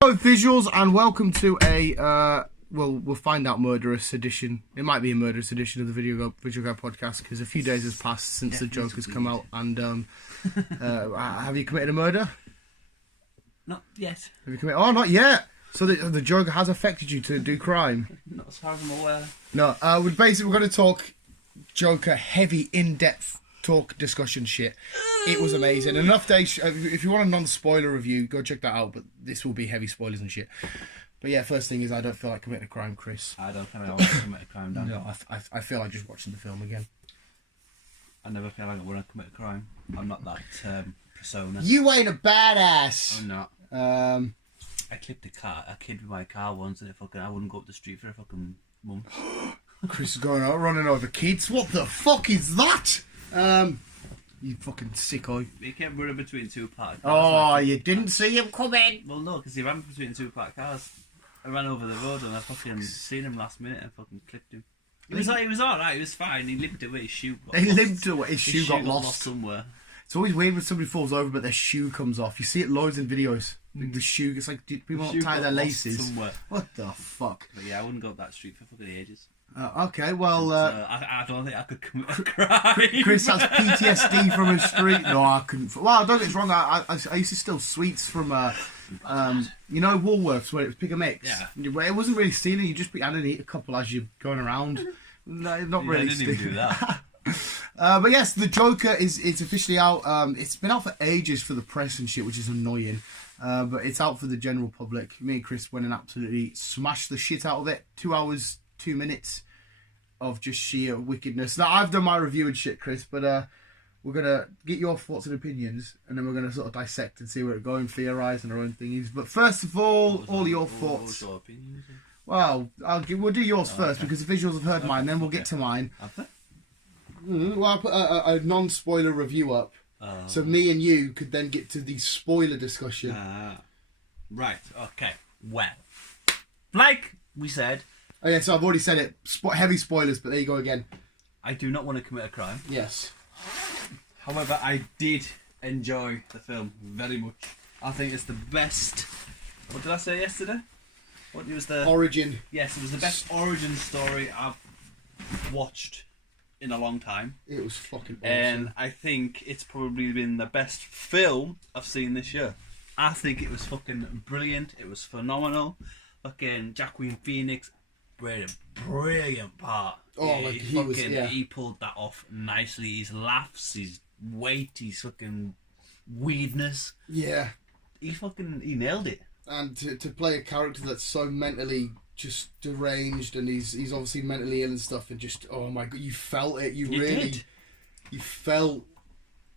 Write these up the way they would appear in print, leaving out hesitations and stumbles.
Hello visuals and welcome to a we'll find out murderous edition. It might be a murderous edition of the Video Guy podcast because a few days has passed since the Joker's come out. And have you committed a murder? Not yet. Have you committed? Oh, not yet. So the Joker has affected you to do crime. Not as far as I'm aware. No. We're going to talk Joker heavy, in-depth talk discussion shit. It was amazing. Enough days. If you want a non-spoiler review, go check that out. But this will be heavy spoilers and shit. But yeah, first thing is I don't feel like committing a crime, Chris. I don't feel like I want to commit a crime, Dan. No, I feel like just watching the film again. I never feel like I want to commit a crime. I'm not that persona. You ain't a badass. I'm not. I clipped a kid with my car once, and I wouldn't go up the street for a fucking month. Chris is going out running over kids. What the fuck is that? You fucking sicko. He kept running between two parked Oh, cars. you didn't see him coming. Well, no, because he ran between two parked cars. I ran over the road and I fucking seen him last minute and fucking clipped him. He was alright, he was fine. He limped away, his shoe got lost. His shoe got lost somewhere. It's always weird when somebody falls over but their shoe comes off. You see it loads in videos. The shoe, it's like people don't tie their laces. Somewhere. What the fuck? But yeah, I wouldn't go up that street for fucking ages. Okay, well... I don't think I could commit a crime. Chris has PTSD from a street. No, I couldn't. Well, don't get me wrong. I used to steal sweets from, you know, Woolworths where it was pick a mix. Yeah. It wasn't really stealing. You just I'd eat a couple as you're going around. No, not really. I didn't even do that. But yes, the Joker is officially out. It's been out for ages for the press and shit, which is annoying. But it's out for the general public. Me and Chris went and absolutely smashed the shit out of it. 2 hours, 2 minutes of just sheer wickedness. Now, I've done my review and shit, Chris, but we're going to get your thoughts and opinions, and then we're going to sort of dissect and see where it's going, theorise and our own thingies. But first of all your thoughts. Your opinions? Well, we'll do yours first, okay, because the visuals have heard mine, then we'll get to mine. Well, I'll put a non-spoiler review up, so me and you could then get to the spoiler discussion. Right, okay. Well, like we said... Oh yeah, so I've already said it. Heavy spoilers, but there you go again. I do not want to commit a crime. Yes. However, I did enjoy the film very much. I think it's the best... What did I say yesterday? What was the... Origin. Yes, it was the best origin story I've watched in a long time. It was fucking awesome. And I think it's probably been the best film I've seen this year. I think it was fucking brilliant. It was phenomenal. Fucking Joaquin Phoenix... Brilliant part. Oh, yeah, like he pulled that off nicely. His laughs, his weight, his fucking weirdness. Yeah. He nailed it. And to play a character that's so mentally just deranged, and he's obviously mentally ill and stuff, and just, oh my god, you felt it. You felt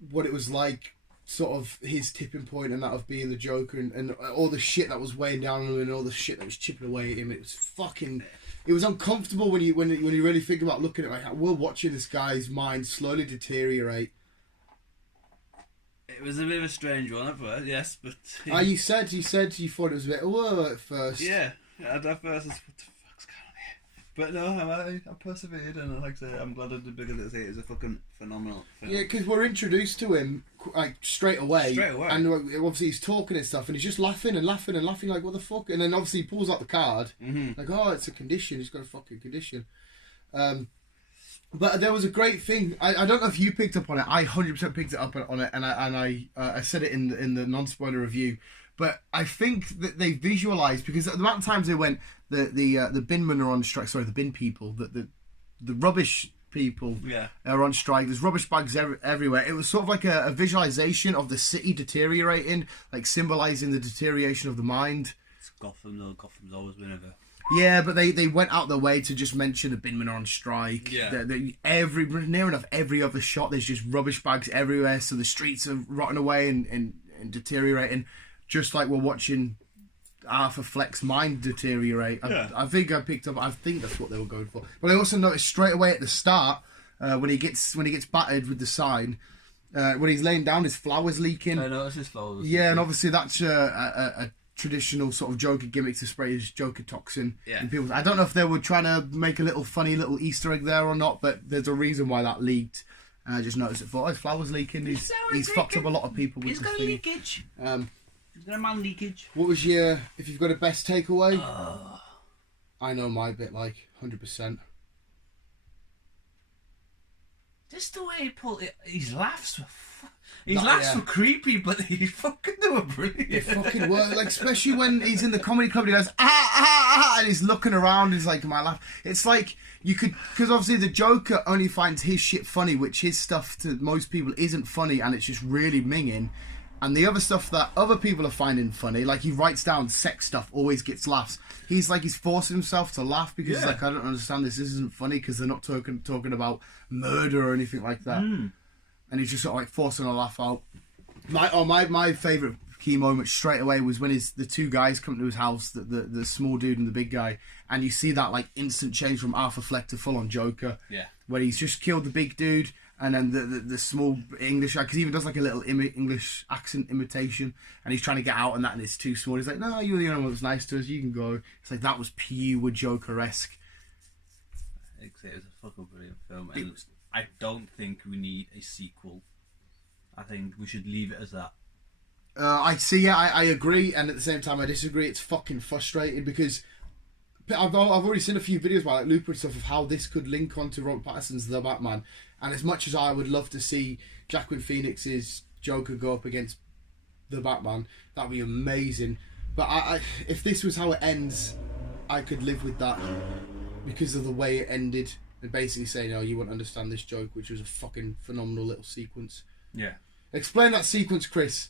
what it was like, sort of his tipping point and that of being the Joker, and all the shit that was weighing down on him and all the shit that was chipping away at him. It was fucking... It was uncomfortable when you really think about looking at it. Like, we're watching this guy's mind slowly deteriorate. It was a bit of a strange one at first, yes, but... You said you thought it was a bit at first. Yeah, at first it's, what the fuck's going on here? But no, I persevered, and like I say, I'm glad I did, because it was a fucking phenomenal film. Yeah, because we're introduced to him like straight away, and obviously he's talking and stuff, and he's just laughing and laughing and laughing, like, what the fuck? And then obviously he pulls out the card, like, oh, it's a condition, he's got a fucking condition. But there was a great thing. I don't know if you picked up on it. I 100% picked it up on it, and I said it in the non-spoiler review. But I think that they visualised, because the amount of times they went, the binmen are on strike. Sorry, the bin people, the rubbish people are on strike. There's rubbish bags everywhere. It was sort of like a visualisation of the city deteriorating, like symbolising the deterioration of the mind. It's Gotham, though. Gotham's always been a... Yeah, but they went out their way to just mention the binmen are on strike. Yeah. Near enough every other shot, there's just rubbish bags everywhere, so the streets are rotting away and deteriorating, just like we're watching Arthur Fleck's mind deteriorate. I think I picked up. I think that's what they were going for. But I also noticed straight away at the start when he gets battered with the sign. When he's laying down, his flower's leaking. I noticed his flowers. Yeah, and obviously that's a traditional sort of Joker gimmick to spray his Joker toxin in people. I don't know if they were trying to make a funny little Easter egg there or not, but there's a reason why that leaked. And I just noticed it. Thought, his flower's leaking. He's fucked up a lot of people with He's got leakage. He's got a man leakage. What was your... If you've got a best takeaway? I know my bit, like, 100%. Just the way he pulled it, his laughs were creepy, but he fucking they were brilliant. They fucking were, like, especially when he's in the comedy club and he goes and he's looking around. He's like, "My laugh." It's like you could, because obviously the Joker only finds his shit funny, which his stuff to most people isn't funny, and it's just really minging. And the other stuff that other people are finding funny, like he writes down sex stuff, always gets laughs. He's forcing himself to laugh because he's like, I don't understand this. This isn't funny because they're not talking about murder or anything like that. And he's just sort of like forcing a laugh out. My favourite key moment straight away was when the two guys come to his house, the small dude and the big guy, and you see that like instant change from Arthur Fleck to full on Joker. Yeah. Where he's just killed the big dude. And then the small English guy, because he even does like a little English accent imitation, and he's trying to get out on that, and it's too small. He's like, "No, you're the only one that's nice to us. You can go." It's like that was pure Joker-esque. It was a fucking brilliant film, and I don't think we need a sequel. I think we should leave it as that. I see. Yeah, I agree, and at the same time, I disagree. It's fucking frustrating because I've already seen a few videos by like Looper and stuff of how this could link onto Robert Pattinson's The Batman. And as much as I would love to see Joaquin Phoenix's Joker go up against the Batman, that'd be amazing. But if this was how it ends, I could live with that because of the way it ended. And basically saying, "Oh, you won't understand this joke," which was a fucking phenomenal little sequence. Yeah. Explain that sequence, Chris.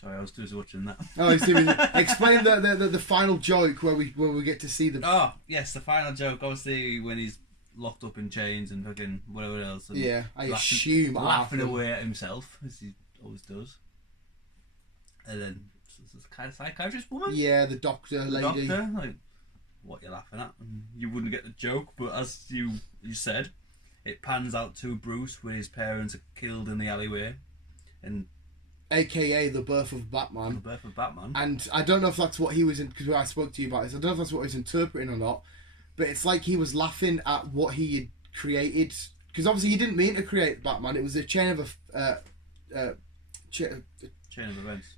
Sorry, I was just watching that. Oh, he's doing it. Explain the final joke where we get to see the... Oh, yes, the final joke. Obviously, when he's locked up in chains and fucking whatever else. And yeah, I assume laughing away at himself, as he always does. And then the kind of psychiatrist woman. Yeah, the doctor lady. Doctor, like, what you're laughing at? And you wouldn't get the joke, but as you said, it pans out to Bruce where his parents are killed in the alleyway, and AKA the birth of Batman. The birth of Batman. And I don't know if that's what he was in, because I spoke to you about this. I don't know if that's what he was interpreting or not. But it's like he was laughing at what he had created, because obviously he didn't mean to create Batman. It was a chain of events.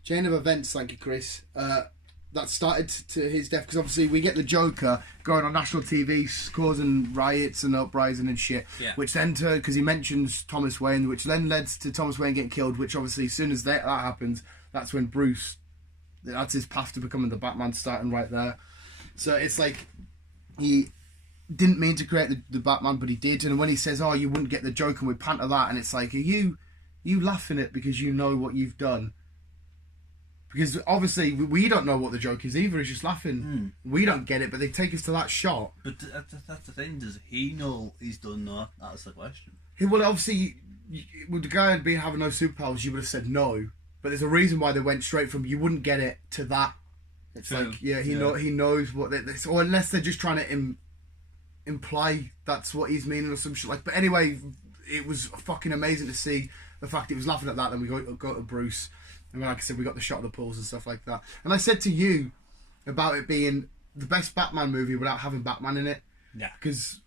Chain of events, thank you, Chris. That started to his death, because obviously we get the Joker going on national TV, causing riots and uprising and shit. Yeah. Which then, because he mentions Thomas Wayne, which then led to Thomas Wayne getting killed. Which obviously, as soon as that happens, that's when Bruce, that's his path to becoming the Batman, starting right there. So it's like, he didn't mean to create the Batman, but he did. And when he says, "Oh, you wouldn't get the Joker," and we pan to that, and it's like, are you laughing at because you know what you've done? Because obviously we don't know what the joke is either. He's just laughing. We don't get it, but they take us to that shot. But that's the thing. Does he know he's done that? That's the question. Well, obviously, with the guy having no superpowers, you would have said no. But there's a reason why they went straight from "you wouldn't get it" to that. It's like, he knows what or unless they're just trying to imply that's what he's meaning or some shit like. But anyway, it was fucking amazing to see the fact he was laughing at that. Then we go to Bruce, and like I said, we got the shot of the pools and stuff like that. And I said to you about it being the best Batman movie without having Batman in it. Yeah. Because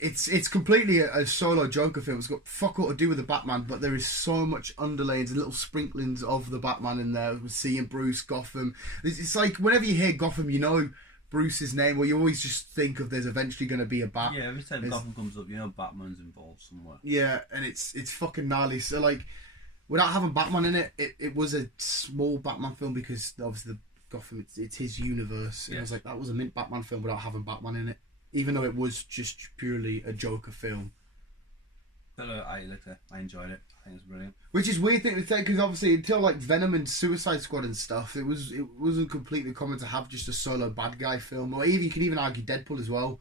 it's completely a solo Joker film. It's got fuck all to do with the Batman, but there is so much underlays and little sprinklings of the Batman in there. We're seeing Bruce, Gotham. It's like whenever you hear Gotham, you know Bruce's name, or you always just think of there's eventually going to be a Bat. Yeah, every time Gotham comes up, you know Batman's involved somewhere. Yeah, and it's fucking gnarly. So like, without having Batman in it, it was a small Batman film because obviously the Gotham, it's his universe. And I was like, that was a mint Batman film without having Batman in it. Even though it was just purely a Joker film. But I enjoyed it. I think it's brilliant. Which is weird thing to say, because obviously until like Venom and Suicide Squad and stuff, it wasn't completely common to have just a solo bad guy film. Or even you could even argue Deadpool as well.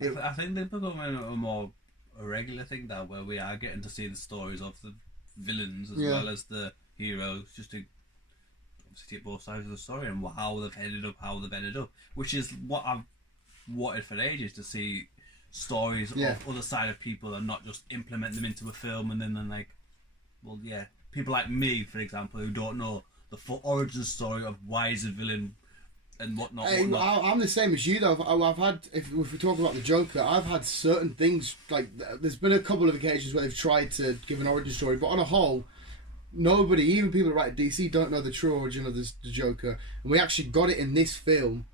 I think they're becoming a more regular thing now, where we are getting to see the stories of the villains as well as the heroes, just to obviously take both sides of the story and how they've ended up, which is what I've wanted for ages, to see stories of other side of people and not just implement them into a film and then like, well, people like me, for example, who don't know the full origin story of why is a villain and whatnot. Hey, I'm the same as you though. I've had, if we talk about the Joker, I've had certain things like there's been a couple of occasions where they've tried to give an origin story, but on a whole, nobody, even people that write DC, don't know the true origin of the Joker, and we actually got it in this film.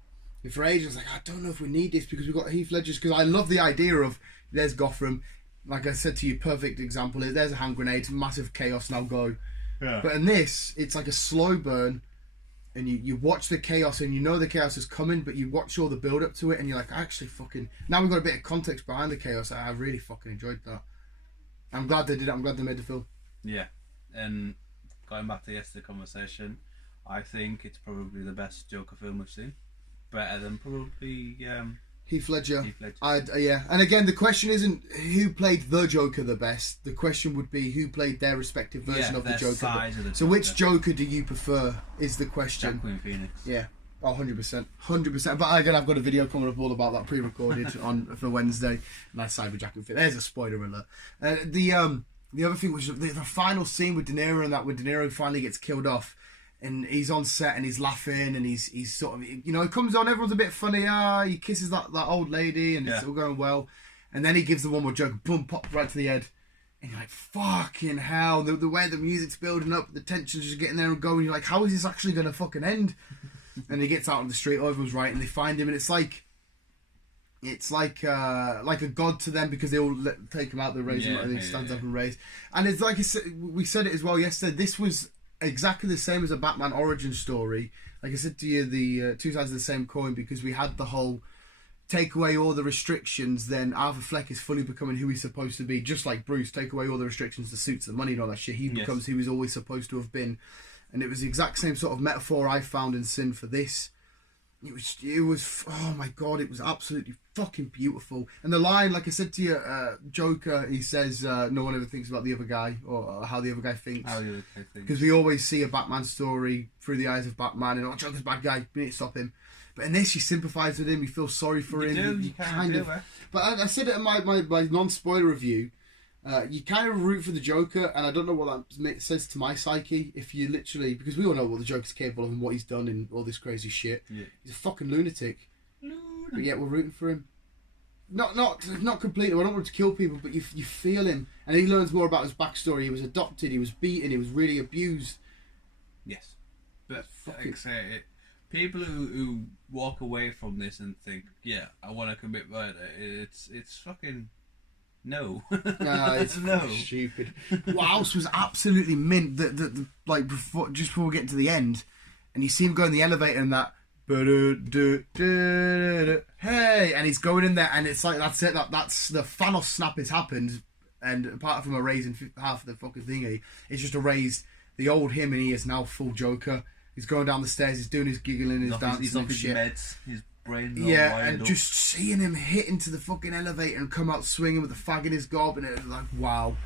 And for ages, I was like, I don't know if we need this because we've got Heath Ledger's. Because I love the idea of there's Gotham, like I said to you, perfect example is there's a hand grenade, massive chaos, now go. Yeah. But in this, it's like a slow burn. And you watch the chaos and you know the chaos is coming, but you watch all the build up to it and you're like, actually fucking... Now we've got a bit of context behind the chaos. I really fucking enjoyed that. I'm glad they did it. I'm glad they made the film. Yeah. And going back to yesterday's conversation, I think it's probably the best Joker film we've seen. Better than probably... Heath Ledger. Yeah. And again, the question isn't who played the Joker the best. The question would be who played their respective version of the Joker. So which Joker do you prefer is the question. Joaquin Phoenix. Yeah. Oh, 100%. 100%. But again, I've got a video coming up all about that pre-recorded for Wednesday. And I side with Joaquin Phoenix. There's a spoiler alert. The other thing was the final scene with De Niro and that when De Niro finally gets killed off. And he's on set and he's laughing and he's sort of, you know, he comes on, everyone's a bit funny, he kisses that old lady and it's all going well. And then he gives the one more joke, boom, pops right to the head. And you're like, fucking hell, the way the music's building up, the tension's just getting there and going, you're like, how is this actually going to fucking end? And he gets out on the street, everyone's right, and they find him and it's like a god to them because they all take him out, they raise him, and he stands up and raise. And it's like we said it as well yesterday, this was exactly the same as a Batman origin story. Like I said to you, the two sides of the same coin, because we had the whole take away all the restrictions, then Arthur Fleck is fully becoming who he's supposed to be, just like Bruce. Take away all the restrictions, the suits, the money and all that shit, he becomes who he's always supposed to have been. And it was the exact same sort of metaphor I found in Sin for this. It was oh my god, it was absolutely fucking beautiful. And the line, like I said to you, Joker, he says no one ever thinks about the other guy or how the other guy thinks. Because we always see a Batman story through the eyes of Batman and Joker's a bad guy, we need to stop him. But in this, you sympathise with him, you feel sorry for him. You kind of. But I said it in my non-spoiler review. You kind of root for the Joker, and I don't know what that says to my psyche. If you literally, because we all know what the Joker's capable of and what he's done and all this crazy shit. Yeah. He's a fucking lunatic. But yet we're rooting for him. Not completely. I don't want him to kill people, but you feel him, and he learns more about his backstory. He was adopted. He was beaten. He was really abused. Yes, but like people who walk away from this and think, yeah, I want to commit murder. It's fucking. No. It's stupid. What else was absolutely mint? The like just before we get to the end, and you see him go in the elevator and that, hey, and he's going in there, and it's like that's it. That's the Thanos snap has happened, and apart from erasing half of the fucking thingy, it's just erased the old him, and he is now full Joker. He's going down the stairs. He's doing his giggling, his dancing, he's off his shit. Meds. His brain and up. Just seeing him hit into the fucking elevator and come out swinging with a fag in his gob, and it was like, wow.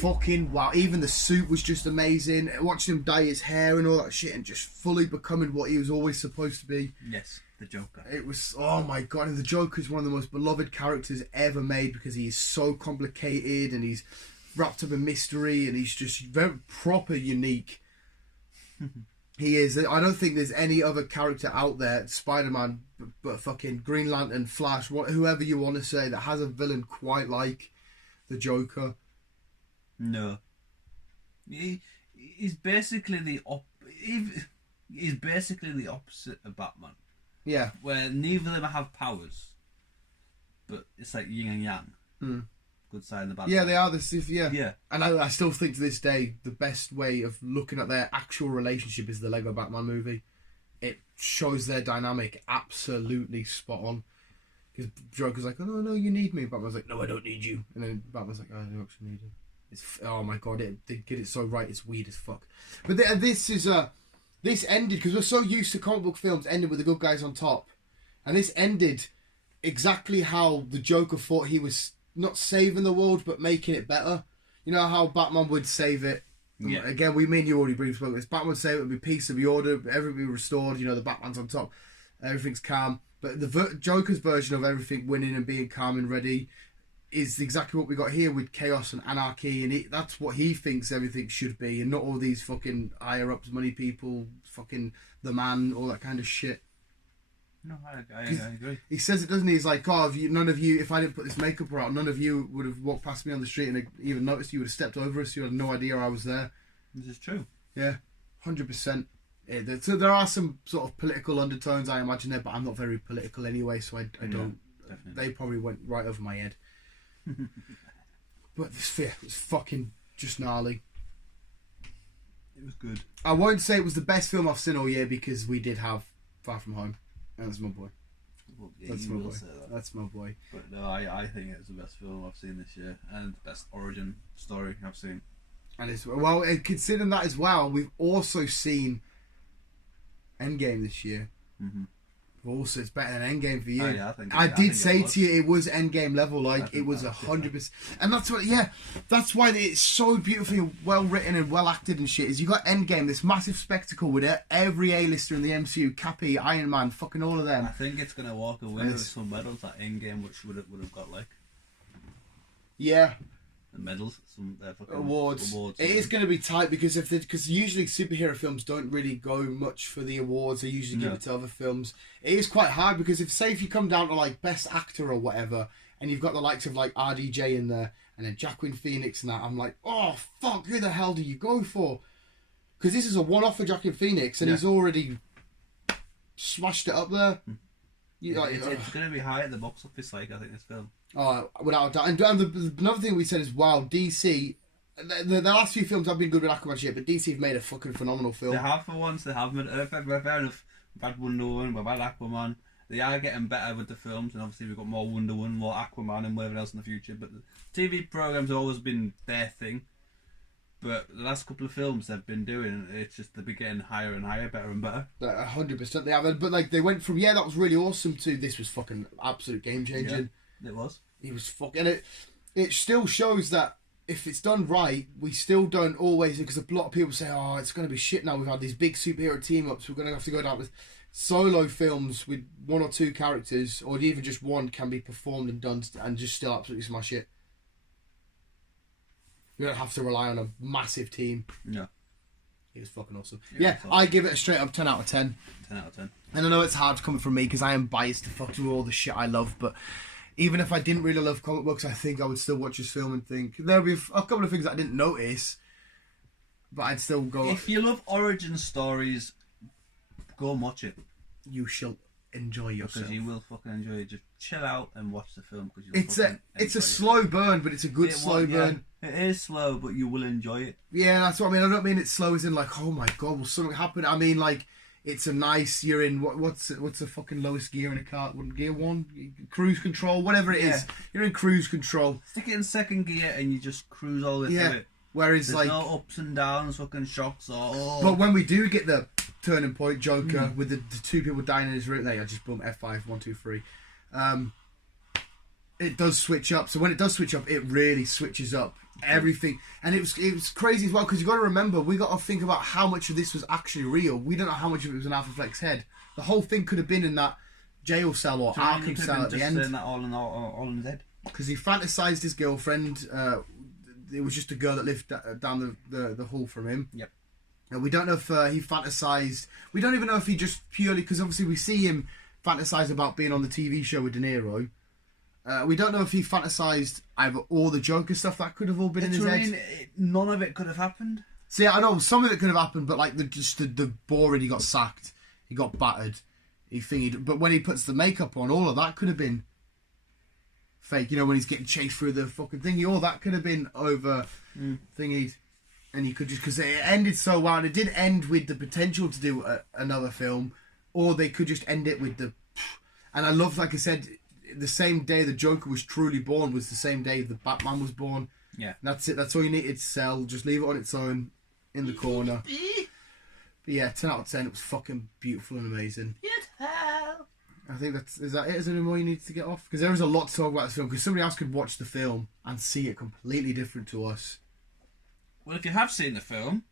Fucking wow. Even the suit was just amazing. Watching him dye his hair and all that shit and just fully becoming what he was always supposed to be. Yes, the Joker. It was, oh my god. And the Joker is one of the most beloved characters ever made because he is so complicated and he's wrapped up in mystery and he's just very proper unique. He is. I don't think there's any other character out there, Spider-Man, but fucking Green Lantern, Flash, whoever you want to say, that has a villain quite like the Joker. No. He's basically the opposite of Batman. Yeah. Where neither of them have powers, but it's like yin and yang. Mm. Good side and the bad side. side. They are yeah. And I still think to this day the best way of looking at their actual relationship is the Lego Batman movie. It shows their dynamic absolutely spot on. Because Joker's like, oh no, you need me. Batman's like, no, I don't need you. And then Batman's like, oh, I don't actually need you. Oh my god, they get it so right. It's weird as fuck. But this ended because we're so used to comic book films ending with the good guys on top, and this ended exactly how the Joker thought he was. Not saving the world, but making it better. You know how Batman would save it? Yeah. Again, me and you already briefly spoke about this. Batman would save it, would be peace, would be order, everything would be restored. You know, the Batman's on top, everything's calm. But the Joker's version of everything winning and being calm and ready, is exactly what we got here with chaos and anarchy, and that's what he thinks everything should be, and not all these fucking higher ups, money people, fucking the man, all that kind of shit. No, I agree. He says it, doesn't he? He's like, oh, none of you, if I didn't put this makeup out, none of you would have walked past me on the street and even noticed. You would have stepped over us. You had no idea I was there. This is true. Yeah, 100%. Yeah, so there are some sort of political undertones, I imagine there, but I'm not very political anyway, so I don't. Definitely. They probably went right over my head. But this fear was fucking just gnarly. It was good. I won't say it was the best film I've seen all year because we did have Far From Home. And that's my boy. Well, yeah, That's you my will boy. say that. That's my boy. But no, I think it's the best film I've seen this year, and the best origin story I've seen. And it's, well, considering that as well, we've also seen Endgame this year. Mm-hmm. Also, it's better than Endgame for you. Oh, yeah, I did say to you it was Endgame level, like it was 100%, and that's what. Yeah, that's why it's so beautifully well written and well acted and shit. Is you got Endgame, this massive spectacle with every A-lister in the MCU, Cappy, Iron Man, fucking all of them. I think it's gonna walk away with some medals at Endgame, which would have got like. Yeah. Medals, some fucking awards. It is going to be tight because because usually superhero films don't really go much for the awards. They usually give it to other films. It is quite hard because if you come down to like best actor or whatever, and you've got the likes of like RDJ in there, and then Joaquin Phoenix and that, I'm like, oh fuck, who the hell do you go for? Because this is a one-off for Joaquin Phoenix, and he's already smashed it up there. It's going to be high at the box office, like I think this film. Oh, without a doubt. And another thing we said is, wow, DC. The last few films have been good with Aquaman shit, but DC have made a fucking phenomenal film. They have for once. They have made fair enough. We've had Wonder Woman, we've had Aquaman. They are getting better with the films, and obviously we've got more Wonder Woman, more Aquaman, and whatever else in the future. But the TV programs have always been their thing. But the last couple of films they've been doing, it's just they've been getting higher and higher, better and better. 100% they have. But like they went from that was really awesome to this was fucking absolute game changing. Yeah, it was. He was fucking it still shows that if it's done right, we still don't always, because a lot of people say, oh, it's going to be shit now. We've had these big superhero team ups. We're going to have to go down with solo films with one or two characters, or even just one, can be performed and done and just still absolutely smash it. You don't have to rely on a massive team. Yeah. It was fucking awesome. Yeah, I give it a straight up 10 out of 10. 10 out of 10. And I know it's hard coming from me because I am biased to fuck with all the shit I love, but even if I didn't really love comic books, I think I would still watch this film and think there'll be a couple of things that I didn't notice, but I'd still go. If you love origin stories, go and watch it. You shall enjoy yourself. Because you will fucking enjoy it. Just chill out and watch the film. Cause it's a slow burn, but it's a good slow burn. It is slow, but you will enjoy it. Yeah, that's what I mean. I don't mean it's slow as in like, oh my god, will something happen? I mean like, it's a nice, you're in, what's the fucking lowest gear in a car? Gear 1? Cruise control? Whatever it is. You're in cruise control. Stick it in second gear and you just cruise all the way through it. Whereas there's like no ups and downs, fucking shocks or... But when we do get the turning point Joker with the two people dying in his room, there, I just boom, F5, 1, 2, 3. It does switch up. So when it does switch up, it really switches up everything. And it was crazy as well, because you got to remember, we got to think about how much of this was actually real. We don't know how much of it was in Alpha Fleck's head. The whole thing could have been in that jail cell or Arkham cell at the end. That all in his head. Because he fantasized his girlfriend. It was just a girl that lived down the hall from him. Yep. And we don't know if he fantasized. We don't even know if he just purely, because obviously we see him fantasize about being on the TV show with De Niro. We don't know if he fantasized either all the Joker stuff that could have all been in his head. None of it could have happened. See, I know some of it could have happened, but like the boring, he got sacked, he got battered, he thingied. But when he puts the makeup on, all of that could have been fake. You know, when he's getting chased through the fucking thingy, all that could have been over thingied. And you could just, because it ended so well, and it did end with the potential to do another film, or they could just end it with the. And I love, like I said, the same day the Joker was truly born was the same day the Batman was born. Yeah. And that's it. That's all you need to sell. Just leave it on its own in the corner. But yeah, 10 out of 10. It was fucking beautiful and amazing. I think is that it? Is there any more you need to get off? Because there is a lot to talk about this film. Because somebody else could watch the film and see it completely different to us. Well, if you have seen the film,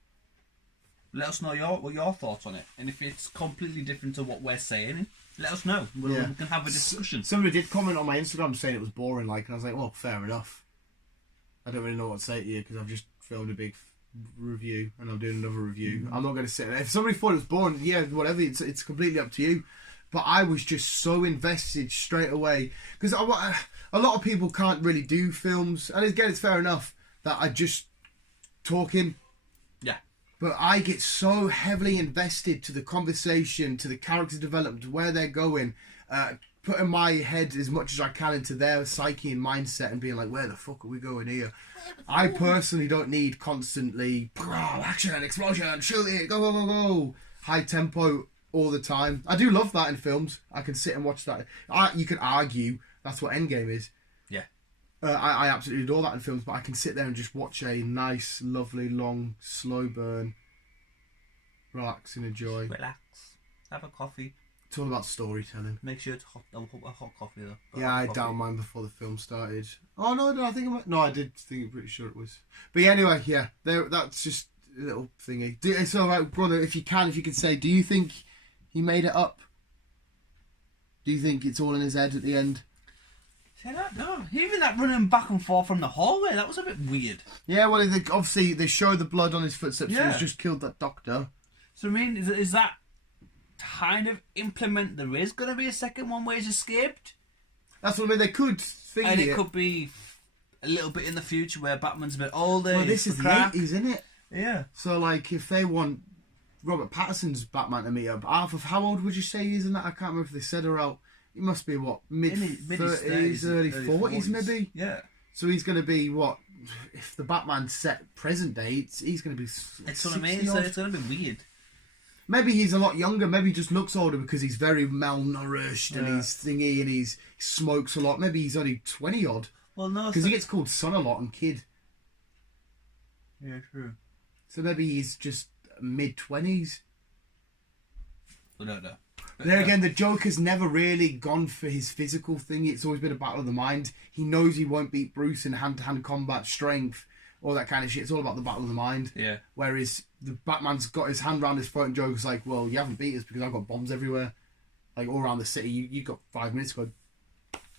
let us know what your thoughts on it, and if it's completely different to what we're saying, let us know. We can have a discussion. Somebody did comment on my Instagram saying it was boring, like, and I was like, well, fair enough. I don't really know what to say to you because I've just filmed a big review and I'm doing another review. I'm not going to sit there. If somebody thought it was boring, yeah, whatever, it's completely up to you. But I was just so invested straight away because a lot of people can't really do films, and again, it's fair enough that I just talking. Yeah. But I get so heavily invested to the conversation, to the character development, where they're going, putting my head as much as I can into their psyche and mindset and being like, where the fuck are we going here? I personally don't need constantly action, explosion, shoot it, go, go, go, go, high tempo all the time. I do love that in films. I can sit and watch that. You can argue that's what Endgame is. Yeah. I absolutely adore that in films, but I can sit there and just watch a nice, lovely, long, slow burn. Relax and enjoy. Relax. Have a coffee. It's all about storytelling. Make sure it's hot. A hot coffee though. Yeah, I downed mine before the film started. Oh no, I think I did think pretty sure it was. But yeah, anyway, yeah, that's just a little thingy. It's all right, brother. If you can say, do you think he made it up? Do you think it's all in his head at the end? Say that? No. Even that running back and forth from the hallway, that was a bit weird. Yeah, well, obviously they show the blood on his footsteps. Yeah. So he's just killed that doctor. So I mean, is that kind of implement there is going to be a second one where he's escaped? That's what I mean. They could think and it could be a little bit in the future where Batman's a bit older. Well, this is the 80s, isn't it? Yeah. So like, if they want Robert Pattinson's Batman to meet up, how old would you say he is in that? I can't remember if they said her out. He must be what, mid-30s, early 40s maybe. Yeah. So he's going to be what? If the Batman set present day, he's going to be. It's what I mean. So it's going to be weird. Maybe he's a lot younger. Maybe he just looks older because he's very malnourished and he's thingy and he smokes a lot. Maybe he's only 20 odd. Well, no, because he gets called son a lot and kid. Yeah, true. So maybe he's just mid-20s. I don't know. But then again, the Joker's never really gone for his physical thing. It's always been a battle of the mind. He knows he won't beat Bruce in hand-to-hand combat strength, all that kind of shit. It's all about the battle of the mind. Yeah. Whereas the Batman's got his hand around his throat and Joker's like, well, you haven't beat us because I've got bombs everywhere. Like, all around the city. You've got 5 minutes to go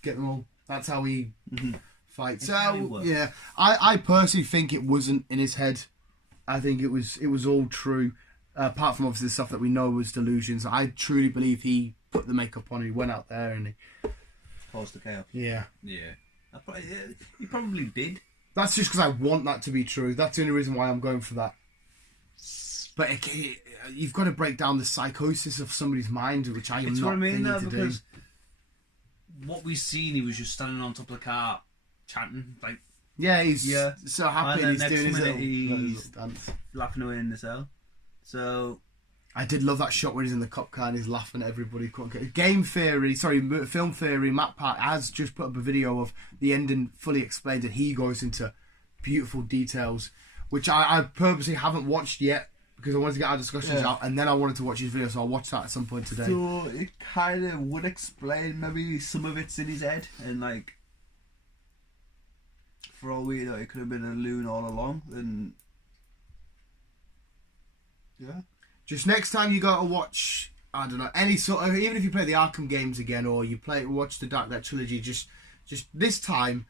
get them all. That's how he fights. So, yeah. I personally think it wasn't in his head. I think it was all true. Apart from obviously the stuff that we know was delusions. I truly believe he put the makeup on and he went out there and he caused the chaos. Yeah. Yeah. He probably did. That's just because I want that to be true. That's the only reason why I'm going for that. But you've got to break down the psychosis of somebody's mind, which I am it's not what I mean, thinking to do. What we've seen, he was just standing on top of the car, chanting, like... Yeah, he's so happy and he's doing his little dance. Laughing away in the cell. So... I did love that shot where he's in the cop car and he's laughing at everybody. Film Theory, Matt Pat has just put up a video of the ending fully explained and he goes into beautiful details, which I purposely haven't watched yet because I wanted to get our discussions out and then I wanted to watch his video, so I'll watch that at some point today. So it kind of would explain maybe some of it's in his head and like, for all we know, it could have been a loon all along and yeah. Just next time you go to watch, I don't know, any sort of, even if you play the Arkham games again or you watch the Dark Knight trilogy, just this time,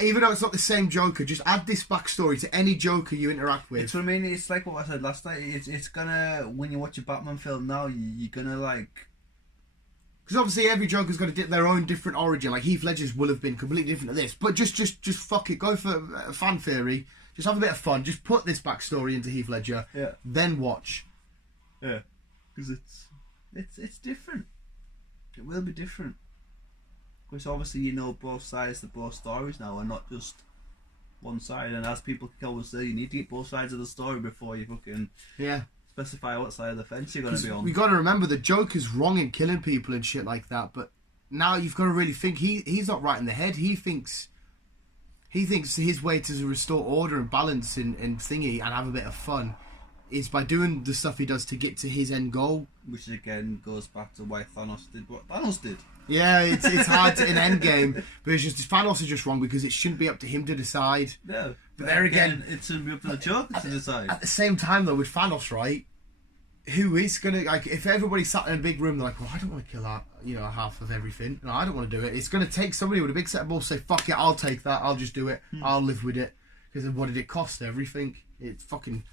even though it's not the same Joker, just add this backstory to any Joker you interact with. It's what I mean. It's like what I said last night. It's gonna, when you watch a Batman film now, you're gonna like. Because obviously every Joker's got their own different origin. Like Heath Ledger's will have been completely different to this, but just fuck it, go for fan theory. Just have a bit of fun. Just put this backstory into Heath Ledger. Yeah. Then watch. Yeah. Because it's different. It will be different. Because obviously you know both sides of both stories now, and not just one side. And as people always say, you need to get both sides of the story before you fucking specify what side of the fence you're going to be on. We got to remember the Joker's wrong in killing people and shit like that. But now you've got to really think he's not right in the head. He thinks his way to restore order and balance in thingy and have a bit of fun is by doing the stuff he does to get to his end goal. Which again goes back to why Thanos did what Thanos did. Yeah, it's hard in Endgame, but it's just Thanos is just wrong because it shouldn't be up to him to decide. No, but there again, it shouldn't be up to the Joker to decide. At the same time, though, with Thanos, right? who is gonna, like, if everybody sat in a big room, they're like, well, I don't want to kill half of everything. No, I don't want to do it. It's gonna take somebody with a big set of balls to say, fuck it, I'll take that. I'll just do it. I'll live with it. Because what did it cost? Everything. It's fucking.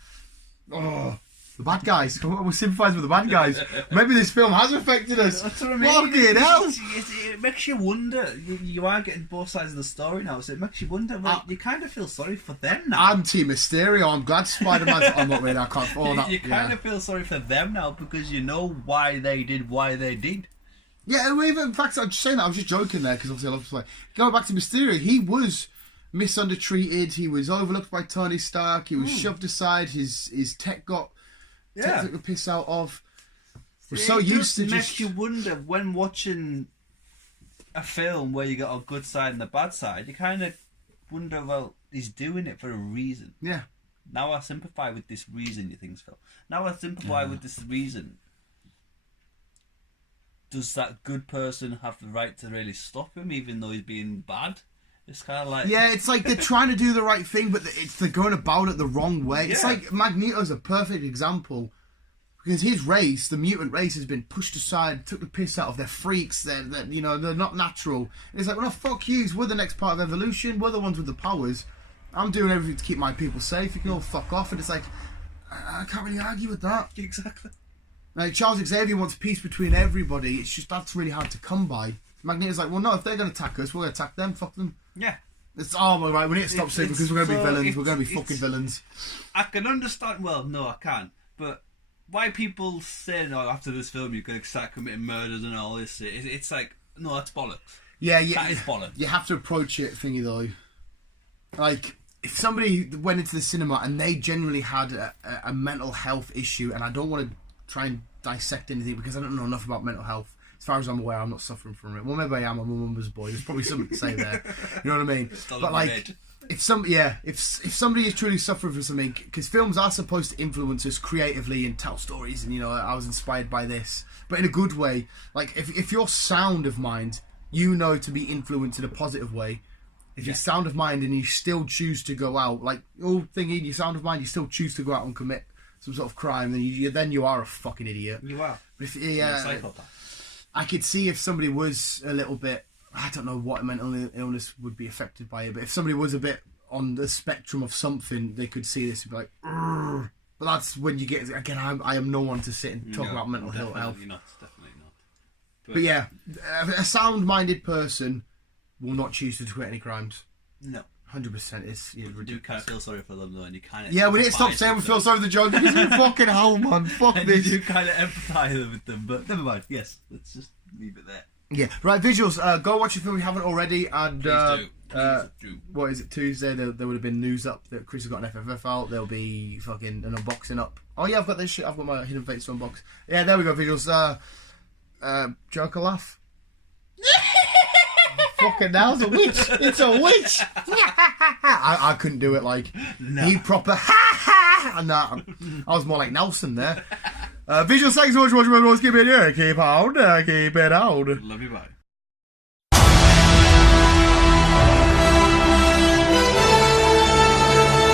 Oh. The bad guys. We'll sympathise with the bad guys. Maybe this film has affected us. That's what I mean. Fucking hell. It makes you wonder. You are getting both sides of the story now, so it makes you wonder. Well, you kind of feel sorry for them now. I'm Team Mysterio. I'm glad Spider-Man's... I'm not really... I can't... Oh, that, you kind of feel sorry for them now because you know why they did. Yeah, even, in fact, I'm just saying that. I was just joking there because obviously I love to play. Going back to Mysterio, he was misundertreated. He was overlooked by Tony Stark. He was shoved aside. His tech got... took the piss out of. We're so used to just... It makes you wonder when watching a film where you got a good side and a bad side, you kind of wonder, well, he's doing it for a reason. Yeah. Now I sympathise with this reason, you think, Phil. Now I sympathise with this reason. Does that good person have the right to really stop him even though he's being bad? It's kind of like... Yeah, it's like they're trying to do the right thing, but they're going about it the wrong way. Yeah. It's like Magneto's a perfect example. Because his race, the mutant race, has been pushed aside, took the piss out of. They're freaks, they're not natural. And it's like, well, no, fuck yous, we're the next part of evolution, we're the ones with the powers. I'm doing everything to keep my people safe, you can all fuck off. And it's like, I can't really argue with that. Exactly. Like, Charles Xavier wants peace between everybody, it's just, that's really hard to come by. Magneto's like, well, no, if they're going to attack us, we're going to attack them, fuck them. Yeah. It's, oh, right, we need to stop saying because we're going to be villains, we're going to be fucking villains. I can understand, well, no, I can't, but why people say, no, after this film you're going to start committing murders and all this, it's like, no, that's bollocks. Yeah, that is bollocks. You have to approach it, thingy, though. Like, if somebody went into the cinema and they genuinely had a mental health issue, and I don't want to try and dissect anything because I don't know enough about mental health. As far as I'm aware, I'm not suffering from it. Well, maybe I am. I'm a mum's boy. There's probably something to say there. You know what I mean? But like, if somebody is truly suffering from something, because films are supposed to influence us creatively and tell stories, and I was inspired by this, but in a good way. Like, if you're sound of mind, to be influenced in a positive way. If you're sound of mind and you still choose to go out, like, you're sound of mind, you still choose to go out and commit some sort of crime, then you are a fucking idiot. You are. But I could see if somebody was a little bit, I don't know what mental illness would be affected by it, but if somebody was a bit on the spectrum of something, they could see this and be like, "Urgh." But that's when you get, again, I am no one to sit and talk about mental health. Definitely not. But yeah, a sound-minded person will not choose to commit any crimes. No. 100% is ridiculous. You kind of feel sorry for them though, and you kind of... Yeah, we need to stop saying we feel sorry for the joke because we're fucking hell, man. Fuck and this. You do kind of empathise with them, but never mind. Yes, let's just leave it there. Yeah, right. Visuals. Go watch the film if you haven't already. And Please do. What is it? Tuesday. There would have been news up that Chris has got an FFF out. There'll be fucking an unboxing up. Oh yeah, I've got this shit. I've got my Hidden Fates to unbox. Yeah, there we go. Visuals. Joker laugh. Fucking now, it's a witch. It's a witch. I couldn't do it like he proper. Nah, I was more like Nelson there. Visual, thanks so much for watching. Keep it here. Keep on. Keep it out. Love you, bye.